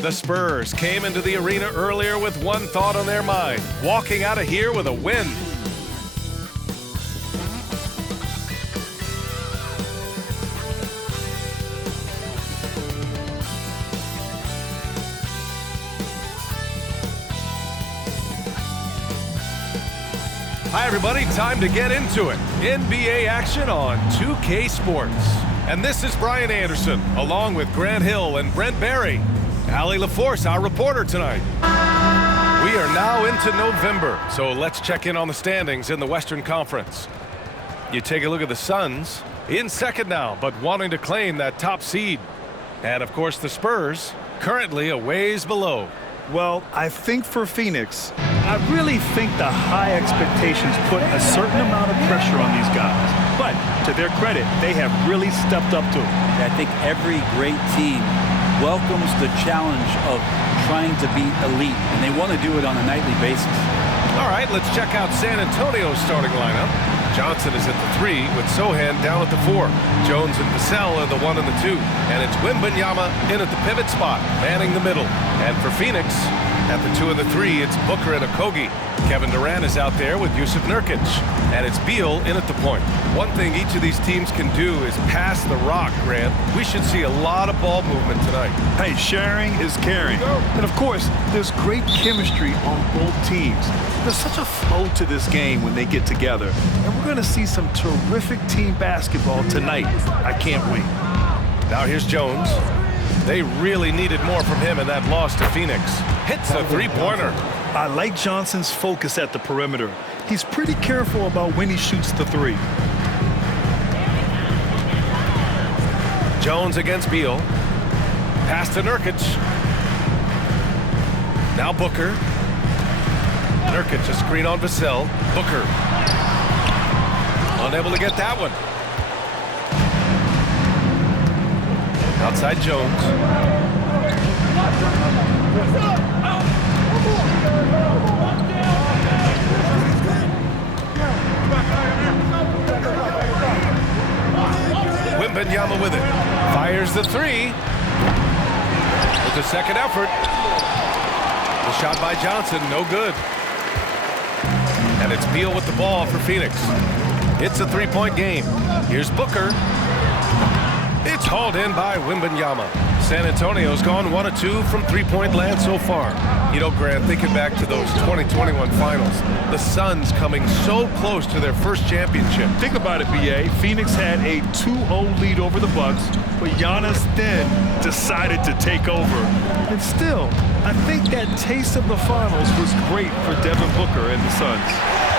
The Spurs came into the arena earlier with one thought on their mind, walking out of here with a win. Hi everybody, time to get into it. NBA action on 2K Sports. And this is Brian Anderson, along with Grant Hill and Brent Barry. Allie LaForce, our reporter tonight. We are now into November, so let's check in on the standings in the Western Conference. You take a look at the Suns, in second now, but wanting to claim that top seed. And of course the Spurs, currently a ways below. Well, I think for Phoenix, I really think the high expectations put a certain amount of pressure on these guys. But to their credit, they have really stepped up to it. I think every great team welcomes the challenge of trying to be elite, and they want to do it on a nightly basis. All right, let's check out San Antonio's starting lineup. Johnson is at the 3 with Sohan down at the 4. Jones and Vassell are the 1 and the 2. And it's Wembanyama in at the pivot spot, manning the middle. And for Phoenix, at the 2 and the 3, it's Booker and Okogie. Kevin Durant is out there with Jusuf Nurkic. And it's Beal in at the point. One thing each of these teams can do is pass the rock, Grant. We should see a lot of ball movement tonight. Hey, sharing is caring. And of course, there's great chemistry on both teams. There's such a flow to this game when they get together. And we're going to see some terrific team basketball tonight. I can't wait. Now here's Jones. They really needed more from him in that loss to Phoenix. Hits a three-pointer. I like Johnson's focus at the perimeter. He's pretty careful about when he shoots the 3. Jones against Beal. Pass to Nurkic. Now Booker. Nurkic, a screen on Vassell. Booker. Unable to get that one. Outside Jones. Wembanyama with it. Fires the 3. With the second effort. The shot by Johnson, no good. And it's Beal with the ball for Phoenix. It's a 3-point game. Here's Booker. It's hauled in by Wembanyama. San Antonio's gone 1 of 2 from three-point land so far. You know, Grant, thinking back to those 2021 finals, the Suns coming so close to their first championship. Think about it, B.A. Phoenix had a 2-0 lead over the Bucks, but Giannis then decided to take over. And still, I think that taste of the finals was great for Devin Booker and the Suns.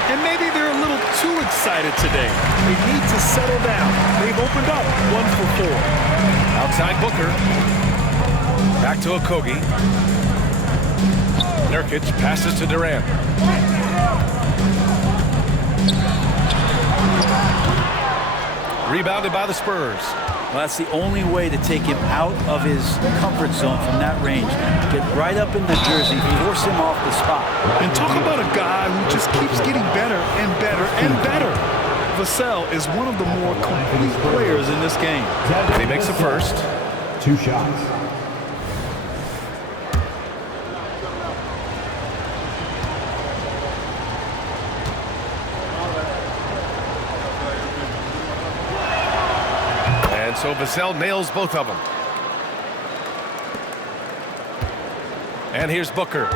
And maybe they're a little too excited today. They need to settle down. They've opened up 1 for 4. Outside Booker. Back to Okogie. Nurkic passes to Durant. Rebounded by the Spurs. Well, that's the only way to take him out of his comfort zone from that range. Get right up in the jersey, force him off the spot. And talk about a guy who just keeps getting better and better and better. Vassell is one of the more complete players in this game. He makes the first. 2 shots. And so Vassell nails both of them. And here's Booker.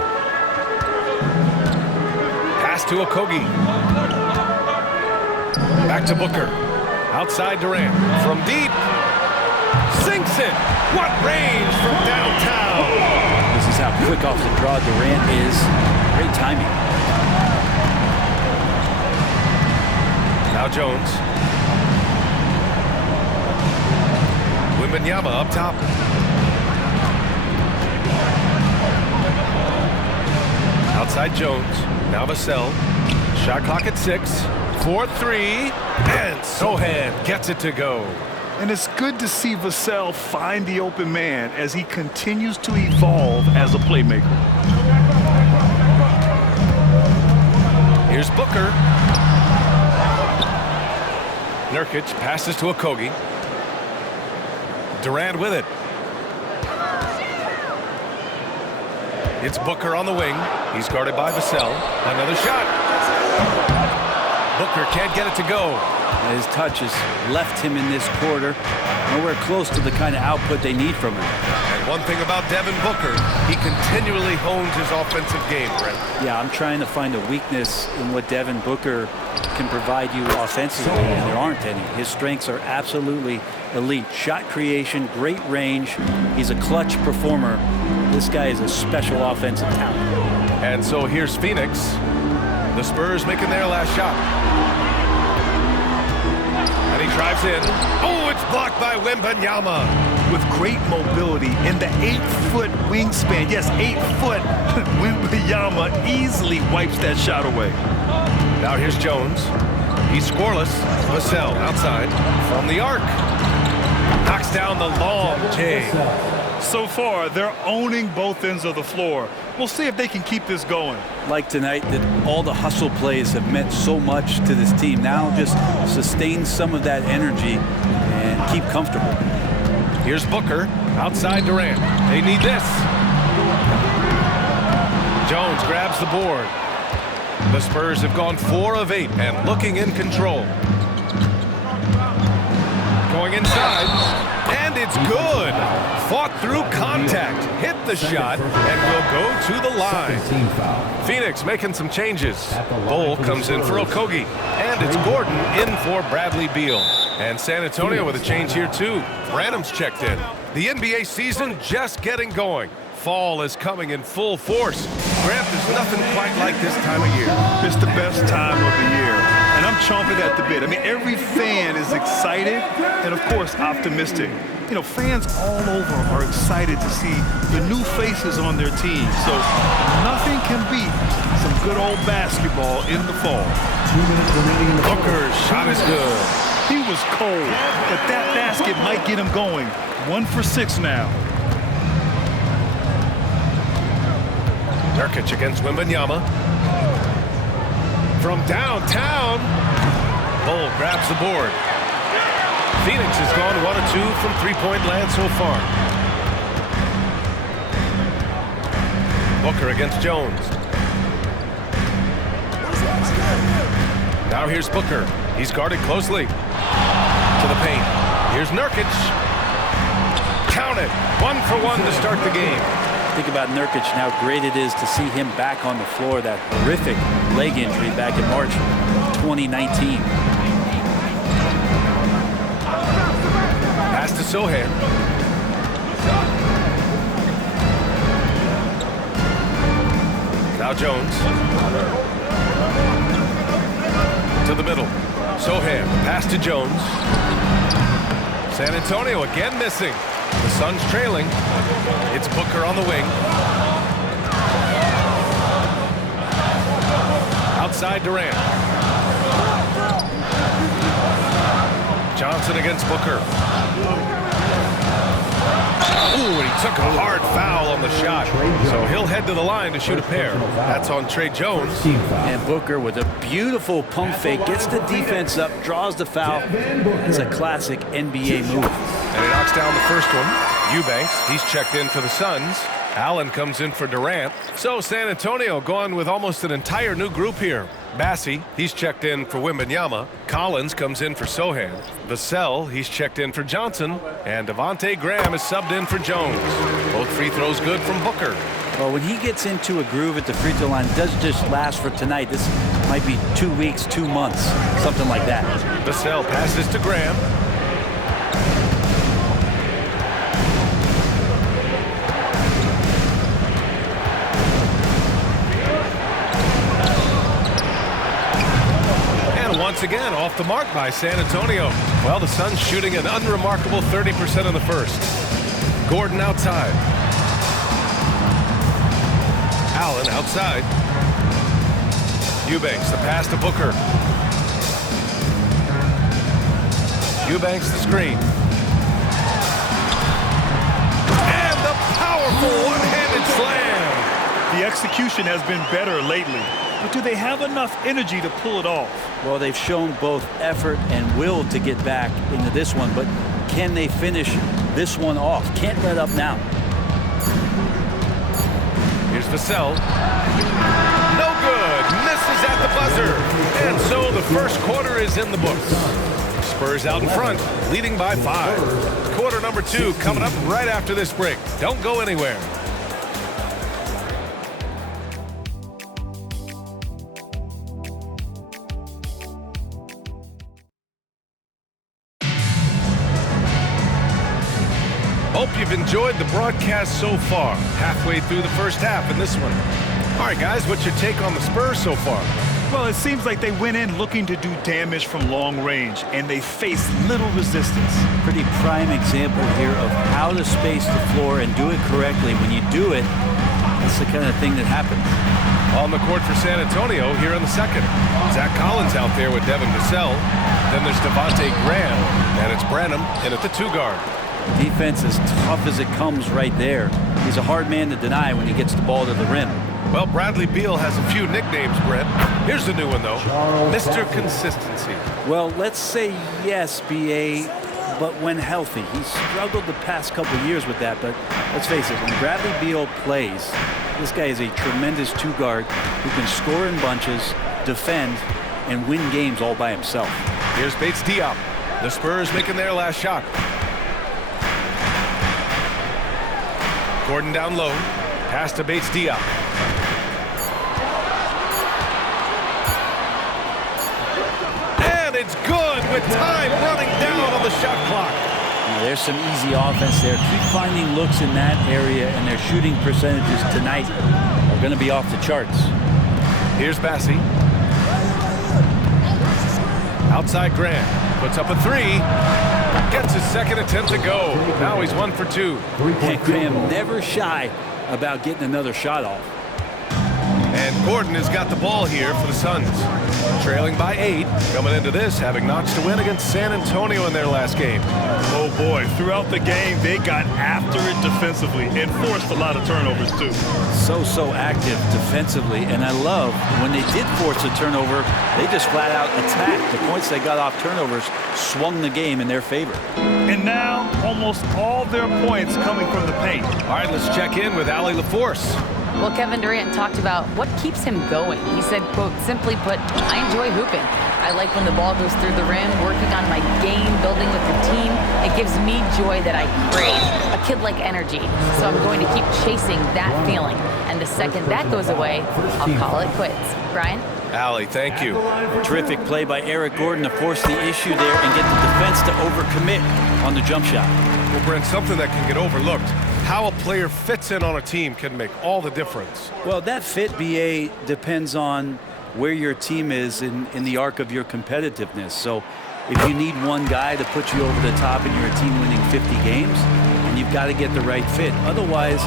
Pass to Okogie. Back to Booker. Outside Durant. From deep. Sinks it. What range from downtown. This is how quick off the draw Durant is. Great timing. Now Jones. Wembanyama up top. Outside Jones. Now Vassell. Shot clock at 6. 4-3. And Sohan gets it to go. And it's good to see Vassell find the open man as he continues to evolve as a playmaker. Here's Booker. Nurkic passes to Okogie. Durant with it. It's Booker on the wing. He's guarded by Vassell. Another shot. Booker can't get it to go. His touch has left him in this quarter. Nowhere close to the kind of output they need from him. And one thing about Devin Booker, he continually hones his offensive game, Brent. Yeah, I'm trying to find a weakness in what Devin Booker can provide you offensively, and there aren't any. His strengths are absolutely elite. Shot creation, great range. He's a clutch performer. This guy is a special offensive talent. And so here's Phoenix. The Spurs making their last shot. And he drives in. Oh, it's blocked by Wembanyama. With great mobility and the 8-foot wingspan. Yes, 8-foot. Wembanyama easily wipes that shot away. Now here's Jones. He's scoreless. Vassell outside from the arc. Knocks down the long J. So far, they're owning both ends of the floor. We'll see if they can keep this going. Like tonight, that all the hustle plays have meant so much to this team. Now just sustain some of that energy and keep comfortable. Here's Booker outside Durant. They need this. Jones grabs the board. The Spurs have gone 4 of 8 and looking in control. Going inside, and it's good. Fought through contact, hit the shot, and will go to the line. Phoenix making some changes. Bull comes in for Okogie, and it's Gordon in for Bradley Beal. And San Antonio with a change here too. Branham's checked in. The NBA season just getting going. Fall is coming in full force. Grant, there's nothing quite like this time of year. It's the best time of the year, and I'm chomping at the bit. I mean, every fan is excited and, of course, optimistic. You know, fans all over are excited to see the new faces on their team. So nothing can beat some good old basketball in the fall. Booker's shot is good. He was cold, but that basket might get him going. 1 for 6 now. Nurkic against Wembanyama. From downtown, Bull grabs the board. Phoenix has gone 1 of 2 from three-point land so far. Booker against Jones. Now here's Booker. He's guarded closely. To the paint. Here's Nurkic. Count it. 1 for 1 to start the game. Think about Nurkic and how great it is to see him back on the floor. That horrific leg injury back in March 2019. Pass to Sohan. Now Jones. To the middle. Sohan. Pass to Jones. San Antonio again missing. The Suns trailing. It's Booker on the wing. Outside Durant. Johnson against Booker. Ooh, and he took a hard foul on the shot. So he'll head to the line to shoot a pair. That's on Trey Jones. And Booker with a beautiful pump fake, gets the defense up, draws the foul. It's a classic NBA move. And he knocks down the first one. Eubanks, he's checked in for the Suns. Allen comes in for Durant. So San Antonio going with almost an entire new group here. Bassie, he's checked in for Wembanyama. Collins comes in for Sohan. Vassell, he's checked in for Johnson. And Devontae Graham is subbed in for Jones. Both free throws good from Booker. Well, when he gets into a groove at the free throw line, it doesn't just last for tonight. This might be 2 weeks, 2 months, something like that. Vassell passes to Graham. Once again, off the mark by San Antonio. Well, the Suns shooting an unremarkable 30% in the first. Gordon outside. Allen outside. Eubanks, the pass to Booker. Eubanks, the screen. And the powerful one-handed slam. The execution has been better lately. But do they have enough energy to pull it off? Well, they've shown both effort and will to get back into this one, but can they finish this one off? Can't let up now. Here's Vassell. No good. Misses at the buzzer. And so the first quarter is in the books. Spurs out in front, leading by 5. Quarter number 2 coming up right after this break. Don't go anywhere. Hope you've enjoyed the broadcast so far. Halfway through the first half in this one. All right, guys, what's your take on the Spurs so far? Well, it seems like they went in looking to do damage from long range, and they faced little resistance. Pretty prime example here of how to space the floor and do it correctly. When you do it, that's the kind of thing that happens. On the court for San Antonio here in the second. Zach Collins out there with Devin Vassell. Then there's Devontae Graham, and it's Branham in at the 2 guard. Defense as tough as it comes right there. He's a hard man to deny when he gets the ball to the rim. Well, Bradley Beal has a few nicknames, Brett. Here's the new one, though. Mr. Consistency. Well, let's say yes, B.A., but when healthy. He's struggled the past couple years with that, but let's face it, when Bradley Beal plays, this guy is a tremendous 2 guard who can score in bunches, defend, and win games all by himself. Here's Bates Diop. The Spurs making their last shot. Gordon down low. Pass to Bates Diop. And it's good with time running down on the shot clock. Now, there's some easy offense there. Keep finding looks in that area, and their shooting percentages tonight are going to be off the charts. Here's Bassie. Outside Grant. Puts up a 3. Gets his second attempt to go. Now he's 1 for 2. And Graham never shy about getting another shot off. And Gordon has got the ball here for the Suns. Trailing by 8. Coming into this, having notched a win against San Antonio in their last game. Oh boy, throughout the game, they got after it defensively and forced a lot of turnovers too. So active defensively, and I love when they did force a turnover, they just flat out attacked. The points they got off turnovers swung the game in their favor. And now, almost all their points coming from the paint. All right, let's check in with Allie LaForce. Well, Kevin Durant talked about what keeps him going. He said, quote, simply put, I enjoy hooping. I like when the ball goes through the rim, working on my game, building with the team. It gives me joy that I crave, a kid-like energy. So I'm going to keep chasing that feeling. And the second that goes away, I'll call it quits. Brian? Allie, thank you. Terrific play by Eric Gordon to force the issue there and get the defense to overcommit on the jump shot. Well, Brent, something that can get overlooked. How a player fits in on a team can make all the difference. Well, that fit, BA, depends on where your team is in the arc of your competitiveness. So if you need one guy to put you over the top and you're a team winning 50 games, and you've got to get the right fit. Otherwise,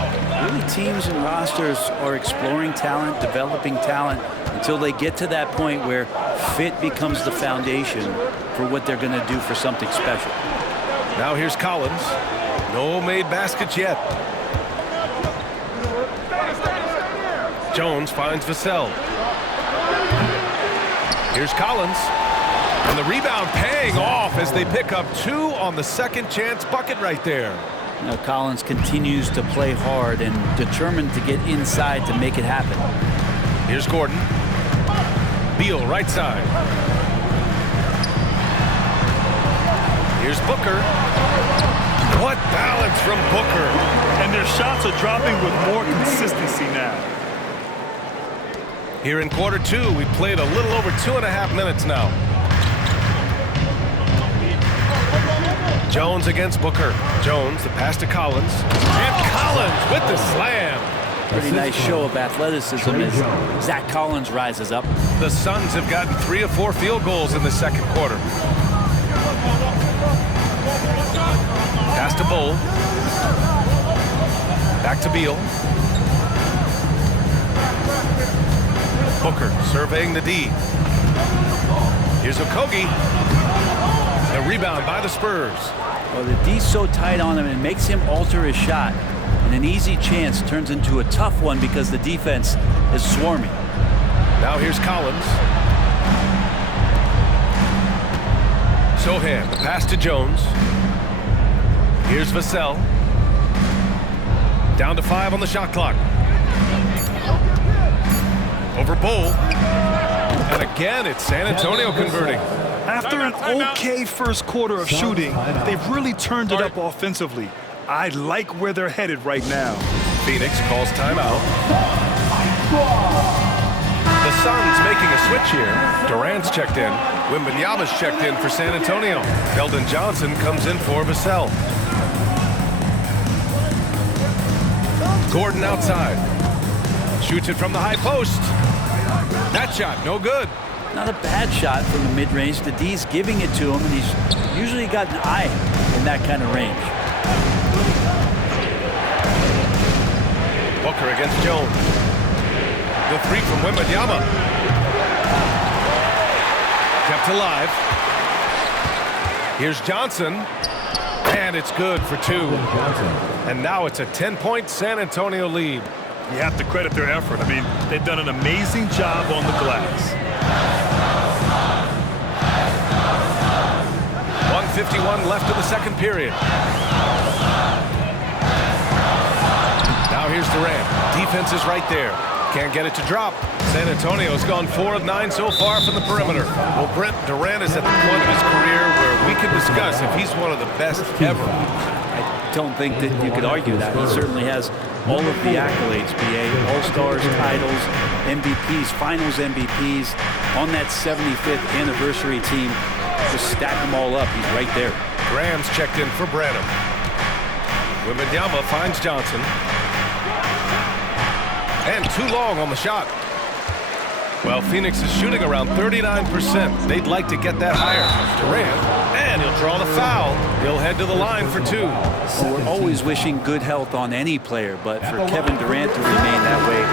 really teams and rosters are exploring talent, developing talent, until they get to that point where fit becomes the foundation for what they're going to do for something special. Now here's Collins. No made baskets yet. Jones finds Vassell. Here's Collins. And the rebound paying off as they pick up 2 on the second chance bucket right there. Now Collins continues to play hard and determined to get inside to make it happen. Here's Gordon. Beal right side. Here's Booker. What balance from Booker. And their shots are dropping with more consistency now. Here in quarter 2, we played a little over 2.5 minutes now. Jones against Booker. Jones, the pass to Collins. And Collins with the slam. Pretty nice show of athleticism as Zach Collins rises up. The Suns have gotten 3 or 4 field goals in the second quarter. Pass to Bull. Back to Beal. Booker surveying the D. Here's Okogie. The rebound by the Spurs. Well, the D's so tight on him, it makes him alter his shot. And an easy chance turns into a tough one because the defense is swarming. Now here's Collins. Sohan, the pass to Jones. Here's Vassell. Down to 5 on the shot clock. Over Bull. And again, it's San Antonio converting. After an okay first quarter of shooting, they've really turned it up offensively. I like where they're headed right now. Phoenix calls timeout. The Suns making a switch here. Durant's checked in. Wembanyama's checked in for San Antonio. Keldon Johnson comes in for Vassell. Gordon outside. Shoots it from the high post. That shot, no good. Not a bad shot from the mid-range. The D's giving it to him, and he's usually got an eye in that kind of range. Booker against Jones. The three from Wembanyama. Kept alive. Here's Johnson. And it's good for two. And now it's a 10-point San Antonio lead. You have to credit their effort. I mean, they've done an amazing job on the glass. 1:51 left in the second period. Now here's Durant. Defense is right there. Can't get it to drop. San Antonio's gone 4 of 9 so far from the perimeter. Well, Brent, Durant is at the point of his career where we can discuss if he's one of the best ever. I don't think that you could argue that. He certainly has all of the accolades, BA, All-Stars, titles, MVPs, Finals MVPs, on that 75th anniversary team. Just stack them all up. He's right there. Graham's checked in for Branham. Wembanyama finds Johnson. And too long on the shot. Well, Phoenix is shooting around 39%. They'd like to get that higher. Durant, and he'll draw the foul. He'll head to the line for two. Well, we're always wishing good health on any player, but for Kevin Durant to remain that way,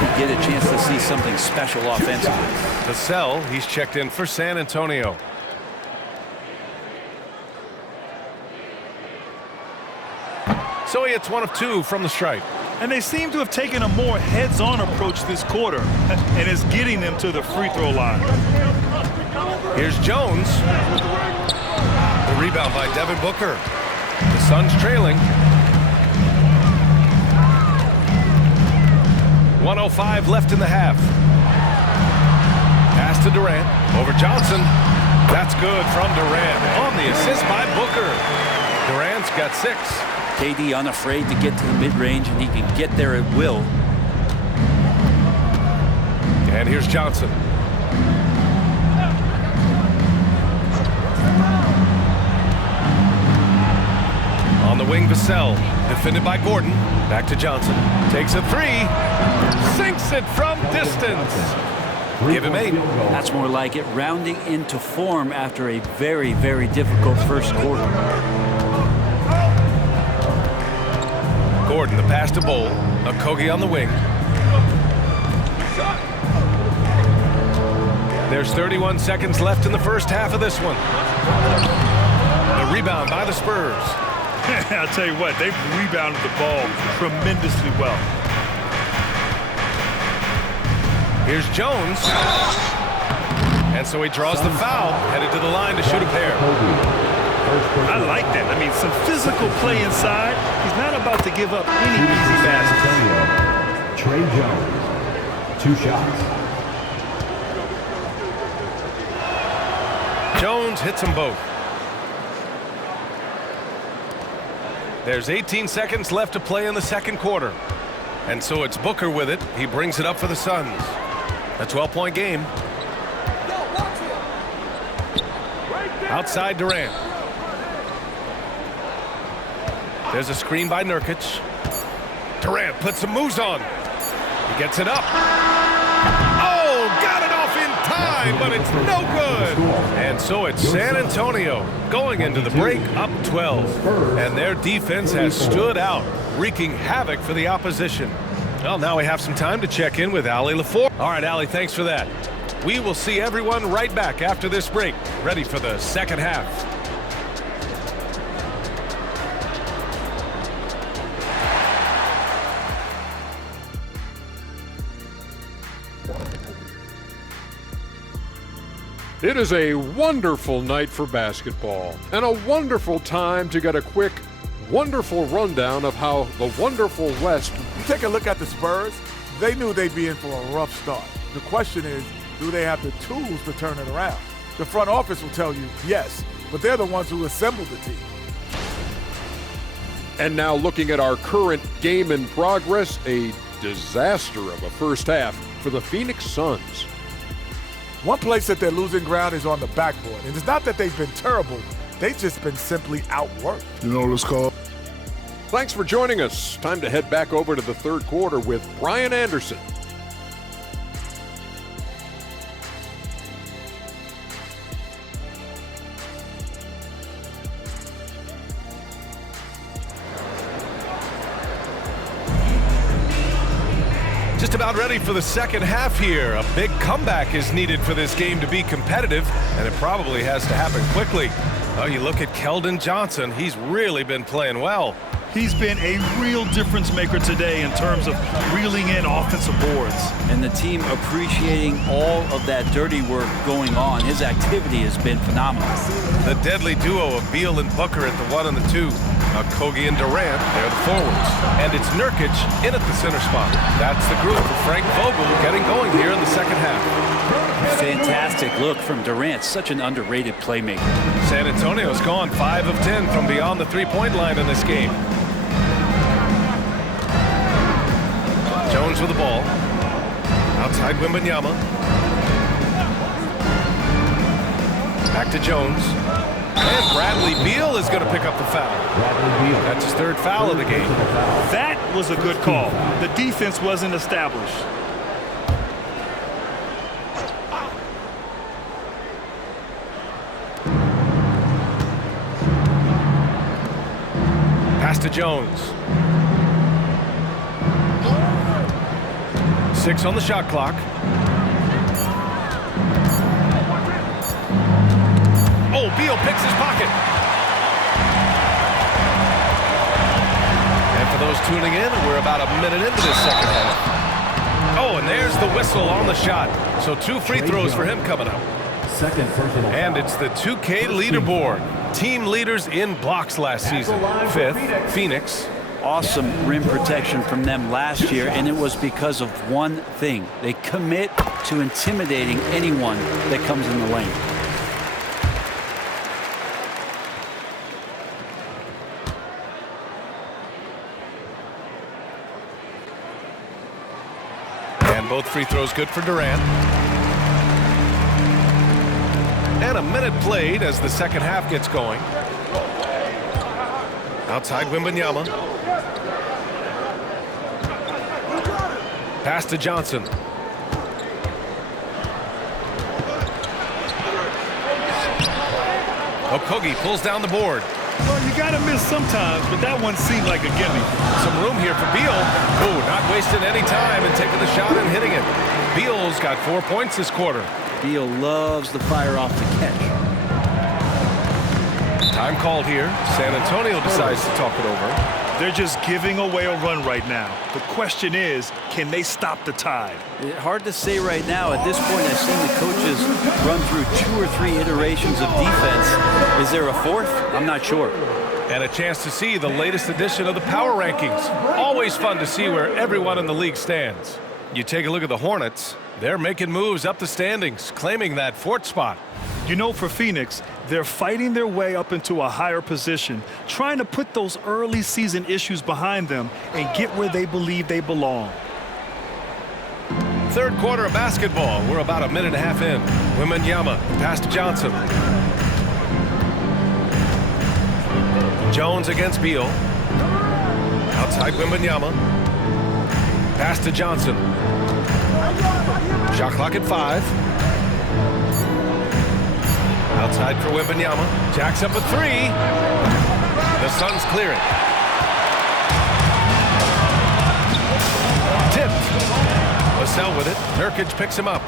we get a chance to see something special offensively. Vassell, he's checked in for San Antonio. So he hits 1 of 2 from the stripe. And they seem to have taken a more heads-on approach this quarter, and it's getting them to the free throw line. Here's Jones. The rebound by Devin Booker. The Suns trailing. 1:05 left in the half. Pass to Durant. Over Johnson. That's good from Durant. On the assist by Booker. Durant's got 6. KD unafraid to get to the mid-range, and he can get there at will. And here's Johnson. On the wing, Vassell. Defended by Gordon. Back to Johnson. Takes a 3. Sinks it from distance. Give him 8. That's more like it, rounding into form after a very, very difficult first quarter. Gordon, the pass to Bull. Okogie on the wing. There's 31 seconds left in the first half of this one. The rebound by the Spurs. I'll tell you what, they've rebounded the ball tremendously well. Here's Jones. And so he draws the foul, headed to the line to shoot a pair. I like that. I mean, some physical play inside. He's not about to give up any easy baskets. Trey Jones, 2 shots. Jones hits them both. There's 18 seconds left to play in the second quarter. And so it's Booker with it. He brings it up for the Suns. A 12-point game. Outside Durant. There's a screen by Nurkic. Durant puts some moves on. He gets it up. Oh, got it off in time, but it's no good. And so it's San Antonio going into the break up 12. And their defense has stood out, wreaking havoc for the opposition. Well, now we have some time to check in with Allie LaFour. All right, Allie, thanks for that. We will see everyone right back after this break, ready for the second half. It is a wonderful night for basketball and a wonderful time to get a quick, wonderful rundown of how the wonderful West. You take a look at the Spurs, They knew they'd be in for a rough start. The question is, do they have the tools to turn it around? The front office will tell you yes, but they're the ones who assembled the team. And now looking at our current game in progress, a disaster of a first half for the Phoenix Suns. One place that they're losing ground is on the backboard. And it's not that they've been terrible. They've just been simply outworked. You know what it's called? Thanks for joining us. Time to head back over to the third quarter with Brian Anderson. Just about ready for the second half here. A big comeback is needed for this game to be competitive, and it probably has to happen quickly. Oh, you look at Keldon Johnson. He's really been playing well. He's been a real difference maker today in terms of reeling in offensive boards. And the team appreciating all of that dirty work going on. His activity has been phenomenal. The deadly duo of Beal and Booker at the 1 and the 2. Kogi and Durant, they're the forwards. And it's Nurkic in at the center spot. That's the group for Frank Vogel getting going here in the second half. Fantastic look from Durant, such an underrated playmaker. San Antonio's gone 5 of 10 from beyond the three-point line in this game. Jones with the ball. Outside Wembanyama. Back to Jones. And Bradley Beal is going to pick up the foul. That's his third foul of the game. That was a good call. The defense wasn't established. Pass to Jones. 6 on the shot clock. Oh, Beal picks his pocket. And for those tuning in, we're about a minute into this second half. Oh, and there's the whistle on the shot. So 2 free throws for him coming up. Second personal. And it's the 2K leaderboard. Team leaders in blocks last season. 5th, Phoenix. Awesome rim protection from them last year, and it was because of one thing. They commit to intimidating anyone that comes in the lane. And both free throws good for Durant. And a minute played as the second half gets going. Outside Wembanyama. Pass to Johnson. Okogie pulls down the board. Well, you got to miss sometimes, but that one seemed like a gimme. Some room here for Beal. Oh, not wasting any time and taking the shot and hitting it. Beal's got 4 points this quarter. Beal loves the fire off the catch. Time called here. San Antonio decides to talk it over. They're just giving away a run right now. The question is, can they stop the tide? Hard to say right now. At this point, I've seen the coaches run through 2 or 3 iterations of defense. Is there a 4th? I'm not sure. And a chance to see the latest edition of the power rankings. Always fun to see where everyone in the league stands. You take a look at the Hornets. They're making moves up the standings, claiming that 4th spot. You know, for Phoenix, they're fighting their way up into a higher position, trying to put those early season issues behind them and get where they believe they belong. Third quarter of basketball. We're about a minute and a half in. Wembanyama, pass to Johnson. Jones against Beal. Outside Wembanyama. Pass to Johnson. Shot clock at 5. Outside for Wembanyama. Jacks up a 3. The Suns clear it. Tipped. Vassell with it. Nurkic picks him up.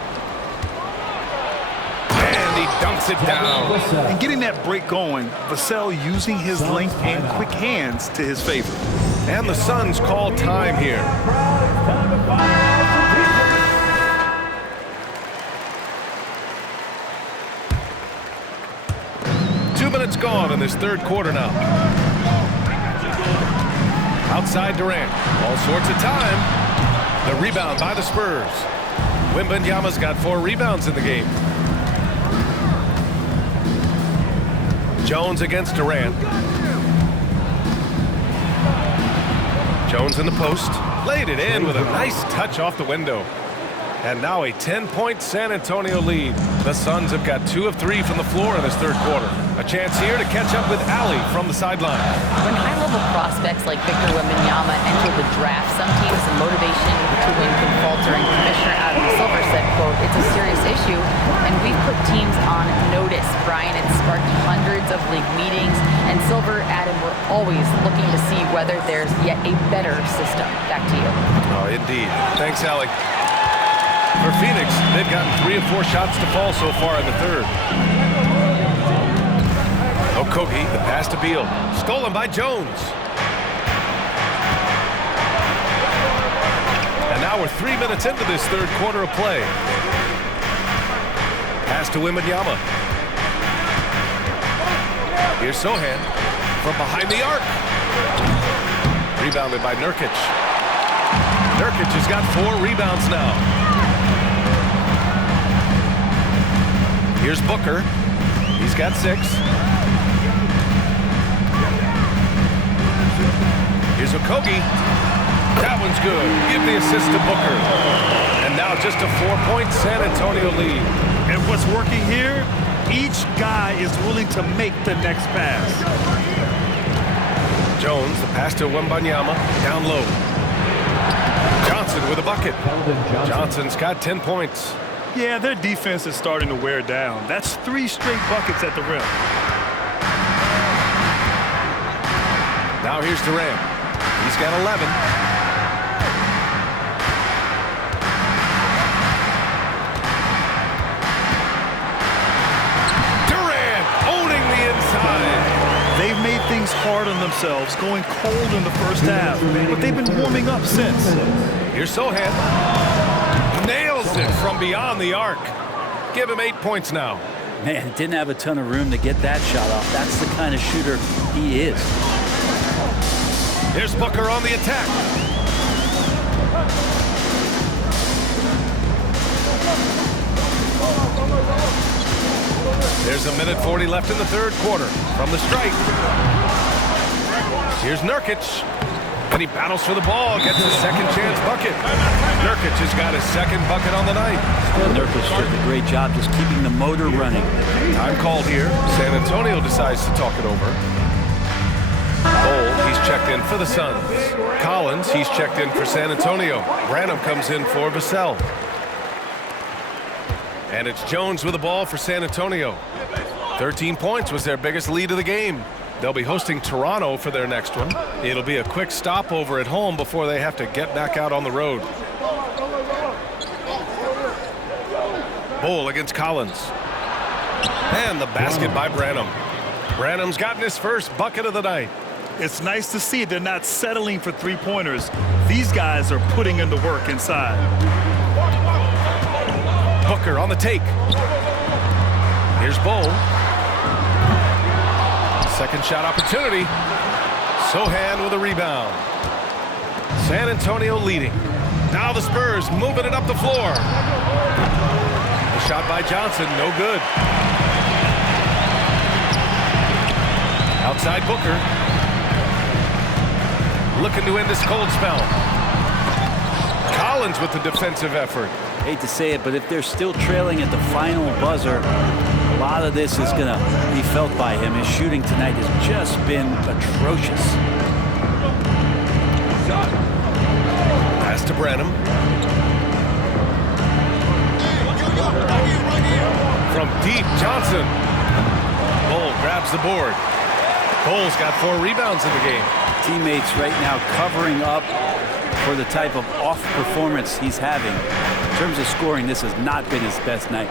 And he dunks it down. And getting that break going, Vassell using his length and quick hands to his favor. And the Suns call time here. 2 minutes gone in this third quarter now. Outside Durant. All sorts of time. The rebound by the Spurs. Wembanyama's got 4 rebounds in the game. Jones against Durant. Jones in the post. Laid it in with a nice touch off the window. And now a 10-point San Antonio lead. The Suns have got 2 of 3 from the floor in this third quarter. A chance here to catch up with Ali from the sideline. When high-level prospects like Victor Wembanyama enter the draft, some teams' motivation to win can falter, and Commissioner Adam Silver said, quote, "It's a serious issue, and we've put teams on notice." Brian, it sparked hundreds of league meetings, and Silver added, "We're always looking to see whether there's yet a better system." Back to you. Oh, indeed. Thanks, Ali. For Phoenix, they've gotten 3 of 4 shots to fall so far in the third. Okogie, the pass to Beal. Stolen by Jones. And now we're 3 minutes into this third quarter of play. Pass to Wembanyama. Here's Sohan from behind the arc. Rebounded by Nurkic. Nurkic has got 4 rebounds now. Here's Booker. He's got 6. Here's Okogie. That one's good. Give the assist to Booker. And now just a 4-point San Antonio lead. And what's working here, each guy is willing to make the next pass. Jones, the pass to Wembanyama, down low. Johnson with a bucket. Johnson's got 10 points. Yeah, their defense is starting to wear down. That's 3 straight buckets at the rim. Now here's Durant. He's got 11. Durant owning the inside. They've made things hard on themselves, going cold in the first half, but they've been warming up since. Here's Sohan. Nails it from beyond the arc. Give him 8 points now. Man, didn't have a ton of room to get that shot off. That's the kind of shooter he is. Here's Booker on the attack. There's 1:40 left in the third quarter from the strike. Here's Nurkic. And he battles for the ball, gets his second chance bucket. Nurkic has got his second bucket on the night. Well, Nurkic did a great job just keeping the motor running. Time called here. San Antonio decides to talk it over. Cole, he's checked in for the Suns. Collins, he's checked in for San Antonio. Branham comes in for Vassell. And it's Jones with the ball for San Antonio. 13 points was their biggest lead of the game. They'll be hosting Toronto for their next one. It'll be a quick stopover at home before they have to get back out on the road. Bull against Collins. And the basket by Branham. Branham's gotten his first bucket of the night. It's nice to see they're not settling for 3-pointers. These guys are putting in the work inside. Booker on the take. Here's Bull. Second shot opportunity. Sohan with a rebound. San Antonio leading. Now the Spurs moving it up the floor. The shot by Johnson, no good. Outside Booker. Looking to end this cold spell. Collins with the defensive effort. Hate to say it, but if they're still trailing at the final buzzer, a lot of this is going to be felt by him. His shooting tonight has just been atrocious. Pass to Branham. From deep, Johnson. Bull grabs the board. Bull's got 4 rebounds in the game. Teammates right now covering up for the type of off performance he's having. In terms of scoring, this has not been his best night.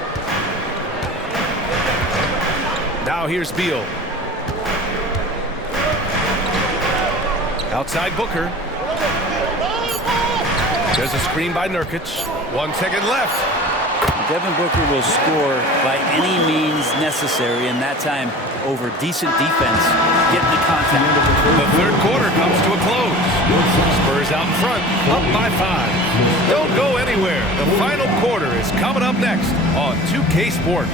Now here's Beal. Outside Booker. There's a screen by Nurkic. 1 second left. Devin Booker will score by any means necessary, and that time over decent defense, getting the contact. The third quarter comes to a close. Spurs Spurs out in front, up by 5. Don't go anywhere. The final quarter is coming up next on 2K Sports.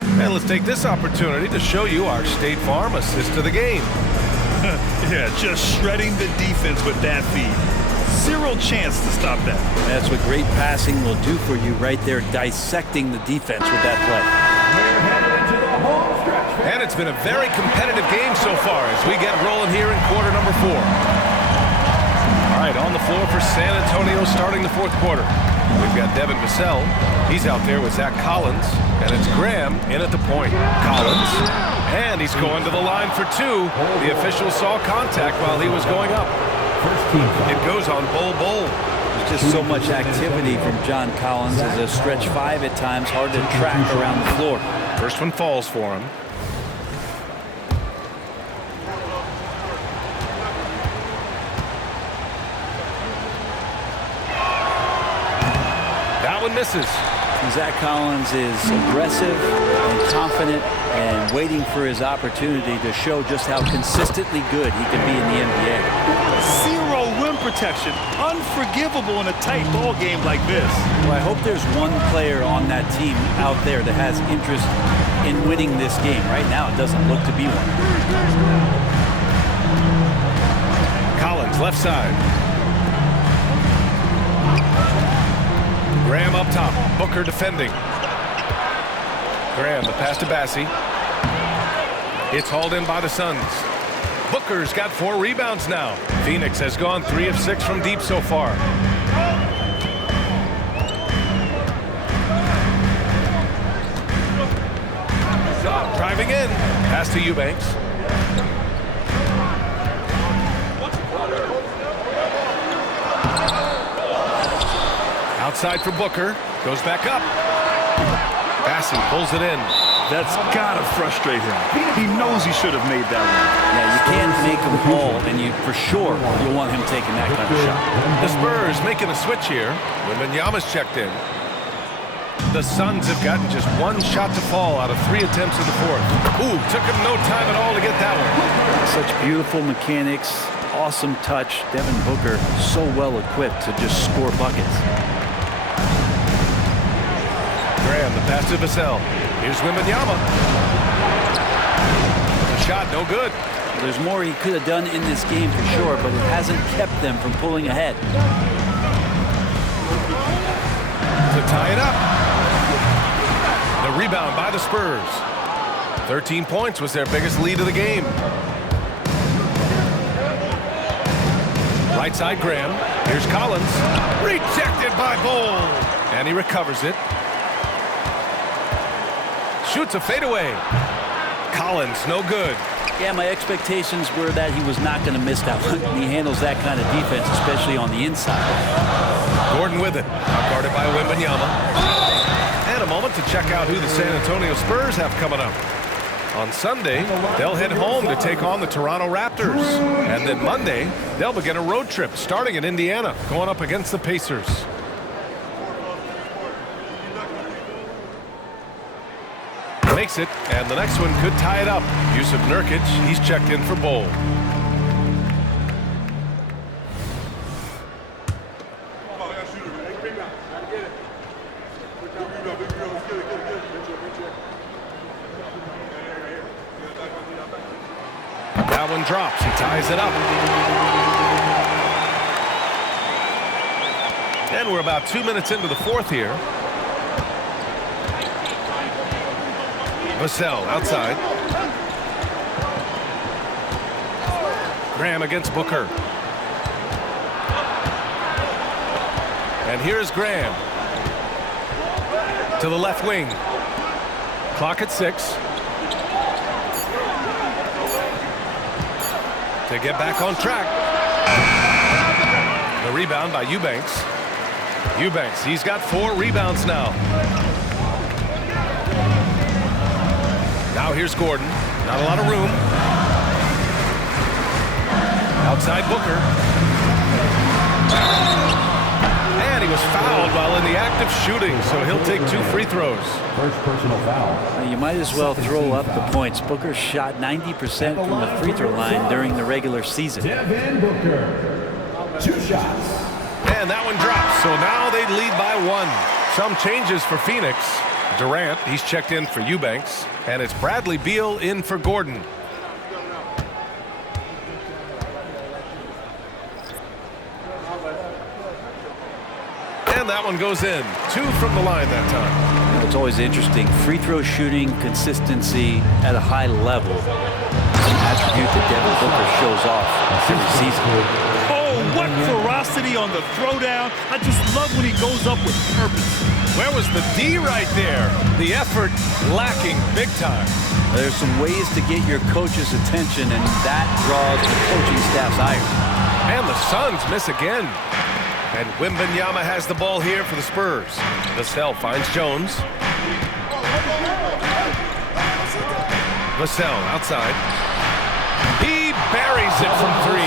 And let's take this opportunity to show you our State Farm assist to the game. Yeah, just shredding the defense with that feed. Zero chance to stop that. That's what great passing will do for you right there, dissecting the defense with that play. And it's been a very competitive game so far as we get rolling here in quarter number 4. All right, on the floor for San Antonio starting the 4th quarter. We've got Devin Vassell. He's out there with Zach Collins. And it's Graham in at the point. Collins. And he's going to the line for 2. The official saw contact while he was going up. It goes on Bol. There's just so much activity from John Collins as a stretch 5 at times. Hard to track around the floor. First one falls for him. That one misses. Zach Collins is aggressive and confident and waiting for his opportunity to show just how consistently good he can be in the NBA. Zero rim protection. Unforgivable in a tight ball game like this. Well, I hope there's one player on that team out there that has interest in winning this game. Right now, it doesn't look to be one. Collins, left side. Graham up top. Booker defending. Graham, the pass to Bassie. It's hauled in by the Suns. Booker's got 4 rebounds now. Phoenix has gone 3 of 6 from deep so far. Driving in. Pass to Eubanks. Outside for Booker. Goes back up. Bassie pulls it in. That's got to frustrate him. He knows he should have made that one. Yeah, you can't make him haul, and you for sure you want him taking that kind of shot. The Spurs making a switch here. Wembanyama's checked in. The Suns have gotten just 1 shot to fall out of 3 attempts in the 4th. Ooh, took him no time at all to get that one. Such beautiful mechanics, awesome touch. Devin Booker so well equipped to just score buckets. Graham, the pass to Vassell. Here's Wembanyama. The shot, no good. There's more he could have done in this game for sure, but it hasn't kept them from pulling ahead. To tie it up. The rebound by the Spurs. 13 points was their biggest lead of the game. Right side, Graham. Here's Collins. Rejected by Bol. And he recovers it. Shoots a fadeaway. Collins, no good. Yeah, my expectations were that he was not going to miss that one. He handles that kind of defense, especially on the inside. Gordon with it. Guarded by Wembanyama. And a moment to check out who the San Antonio Spurs have coming up. On Sunday, they'll head home to take on the Toronto Raptors. And then Monday, they'll begin a road trip starting in Indiana, going up against the Pacers. Makes it, and the next one could tie it up. Yusuf Nurkic, he's checked in for Bol. That one drops. He ties it up. And we're about 2 minutes into the 4th here. Vassell outside. Graham against Booker. And here's Graham. To the left wing. Clock at 6. To get back on track. The rebound by Eubanks. Eubanks, he's got 4 rebounds now. Now here's Gordon. Not a lot of room. Outside Booker. And he was fouled while in the act of shooting, so he'll take 2 free throws. First personal foul. You might as well throw up the points. Booker shot 90% from the free throw line during the regular season. Devin Booker, 2 shots. And that one drops, so now they lead by 1. Some changes for Phoenix. Durant, he's checked in for Eubanks, and it's Bradley Beal in for Gordon. And that one goes in. 2 from the line that time. It's always interesting. Free throw shooting consistency at a high level is an attribute that Devin Booker shows off every season. Oh, what ferocity on the throwdown. I just love when he goes up with purpose. Where was the D right there? The effort lacking big time. There's some ways to get your coach's attention, and that draws the coaching staff's ire. And the Suns miss again. And Wembanyama has the ball here for the Spurs. Vassell finds Jones. Vassell outside. He buries it from 3.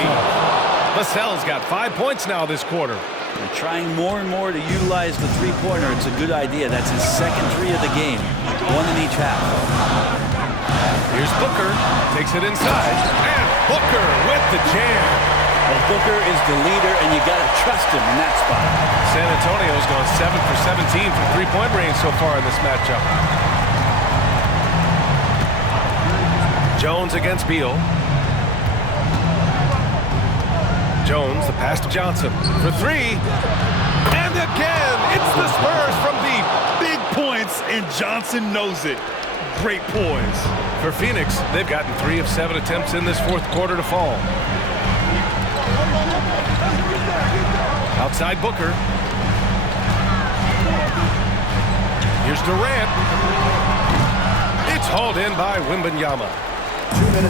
Vassell's got 5 points now this quarter. They're trying more and more to utilize the three-pointer. It's a good idea. That's his second 3 of the game. 1 in each half. Here's Booker. Takes it inside. And Booker with the jam. Well, Booker is the leader, and you got to trust him in that spot. San Antonio's gone 7 for 17 from three-point range so far in this matchup. Jones against Beal. Jones, the pass to Johnson for 3. And again, it's the Spurs from deep. Big points, and Johnson knows it. Great poise. For Phoenix, they've gotten 3 of 7 attempts in this fourth quarter to fall. Outside Booker. Here's Durant. It's hauled in by Wembanyama.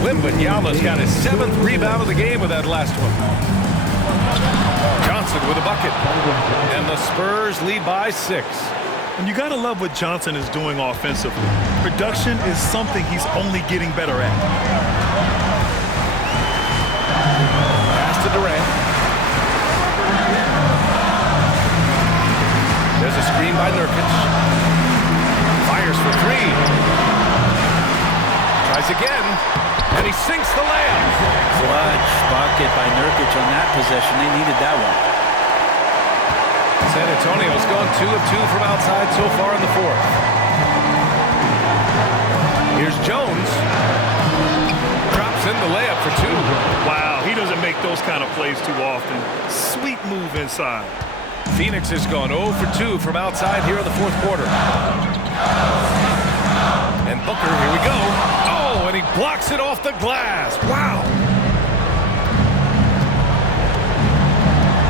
Wembanyama's got his 7th rebound of the game with that last one. Johnson with a bucket. And the Spurs lead by 6. And you got to love what Johnson is doing offensively. Production is something he's only getting better at. Pass to Durant. There's a screen by Nurkic. Fires for 3. Tries again. And he sinks the layup. Clutch bucket by Nurkic on that possession. They needed that one. San Antonio's gone 2 of 2 from outside so far in the fourth. Here's Jones. Drops in the layup for 2. Wow, he doesn't make those kind of plays too often. Sweet move inside. Phoenix has gone 0 for 2 from outside here in the fourth quarter. And Booker, here we go. Oh, and he blocks it off the glass. Wow.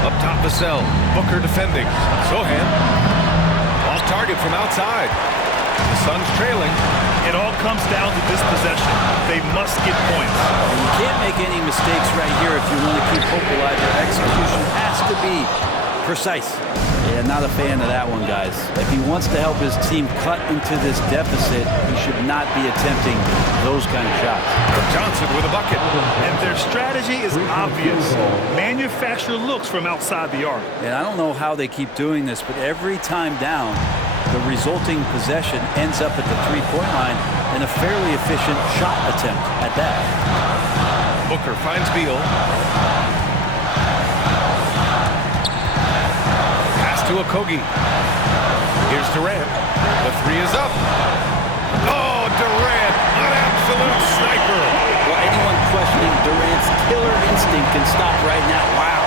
Up top, Vassell. Booker defending. Sohan. Off target from outside. The Suns trailing. It all comes down to this possession. They must get points. And you can't make any mistakes right here if you want to keep hope alive. Their execution has to be precise. Yeah, not a fan of that one, guys. If he wants to help his team cut into this deficit, he should not be attempting those kind of shots. Johnson with a bucket. And their strategy is obvious. Manufacture looks from outside the arc. And I don't know how they keep doing this, but every time down, the resulting possession ends up at the three-point line and a fairly efficient shot attempt at that. Booker finds Beal. To Okogie. Here's Durant. The 3 is up. Oh, Durant, an absolute sniper. Well, anyone questioning Durant's killer instinct can stop right now. Wow.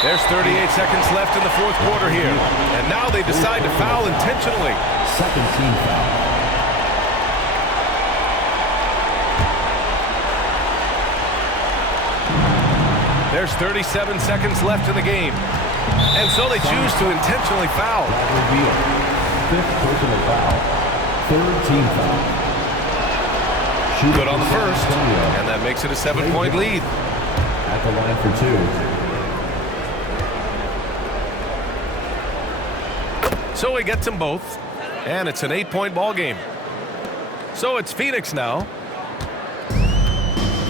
There's 38 seconds left in the fourth quarter here. And now they decide to foul intentionally. Second team foul. There's 37 seconds left in the game. And so they choose to intentionally foul. Fifth personal foul. Third team foul. Good on the first. And that makes it a 7-point lead. At the line for 2. So he gets them both. And it's an 8-point ball game. So it's Phoenix now.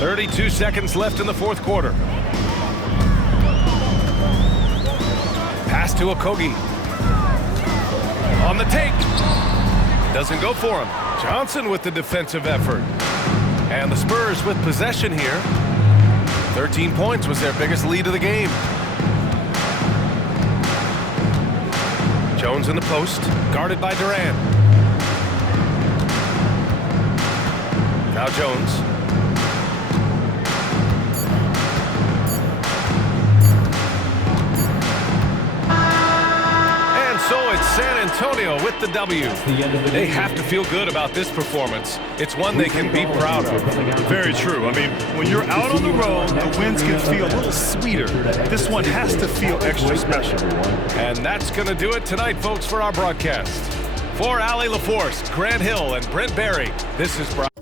32 seconds left in the fourth quarter. Pass to Okogie. On the take. Doesn't go for him. Johnson with the defensive effort. And the Spurs with possession here. 13 points was their biggest lead of the game. Jones in the post, guarded by Durant. Now Jones. And so it's San Antonio with the W. They have to feel good about this performance. It's one they can be proud of. Very true. I mean, when you're out on the road, the wins can feel a little sweeter. This one has to feel extra special. And that's going to do it tonight, folks, for our broadcast. For Allie LaForce, Grant Hill, and Brent Barry, this is Brian.